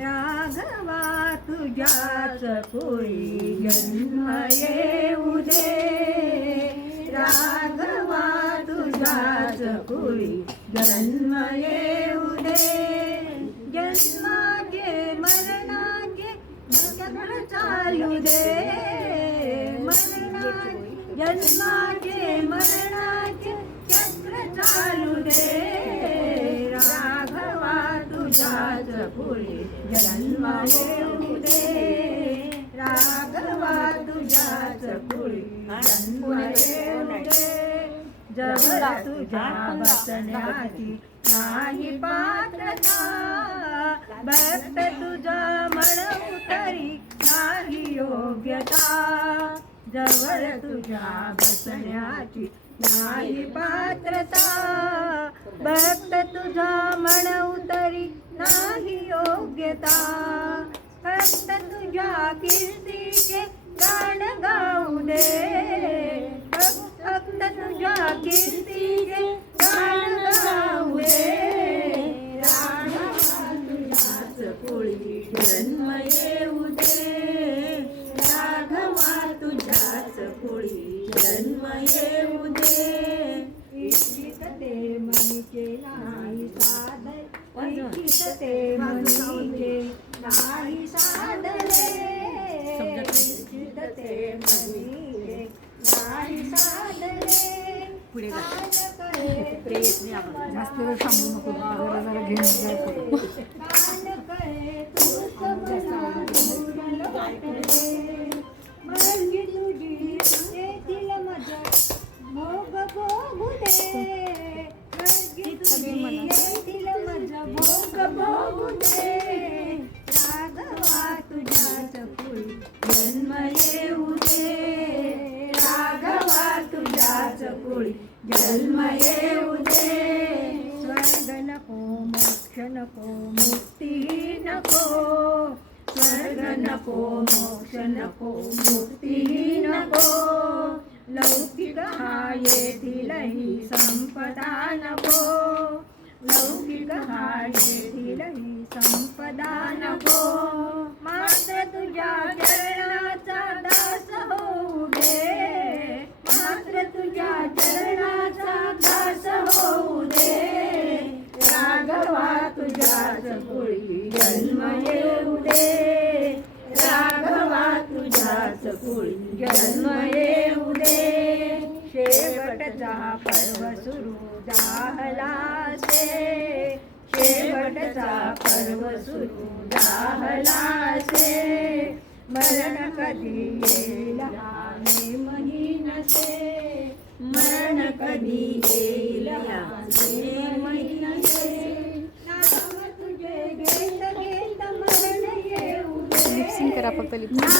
राघवा तुझ्याच कोई जन्म येऊ दे राघवा तुझ्याच कोई जन्म येऊ दे जन्मागे मरणागे चक्र चालू दे मरणाचे जन्माचे मरणाचे चक्र चालू दे तुझ्याच पुढे जन्म येऊ दे राघवा तुझ्याच पुढे जन्मले येऊ दे तुझ्या बसण्याची नाही पात्रता भक्त तुझा म्हणू तरी नाही योग्यता जवळ तुझ्या बसण्याची नाही पात्रता भक्त तुझा म्हणू तरी नाही योग्यता फक्त तुझ्या कीर्तीचे गाण गाऊ दे। फक्त तुझ्या कीर्तीचे गाण गाऊ दे। राघवा तुझ्याच पोळी जन्म येऊ दे। ते मनीचे नाही साधले. ते मनीचे नाही साधले. पुढे आपण. जास्त वेळ थांबू नको. जरा जरा घेऊन जायचं दे. तुझ्याच पुढे जन्म येऊ दे स्वर्ग नको मोक्ष नको मुक्ती नको स्वर्ग नको मोक्ष नको मुक्ती नको लौकिक हा जन्म येऊ दे राघवा तुझ्याच पुळी जन्म येऊ दे शेवटचा पर्व सुरू शेवटचा पर्व सुरू दाहला मरण कधी येईल आम्ही नसे. मरण कधी दे. लिपसिंग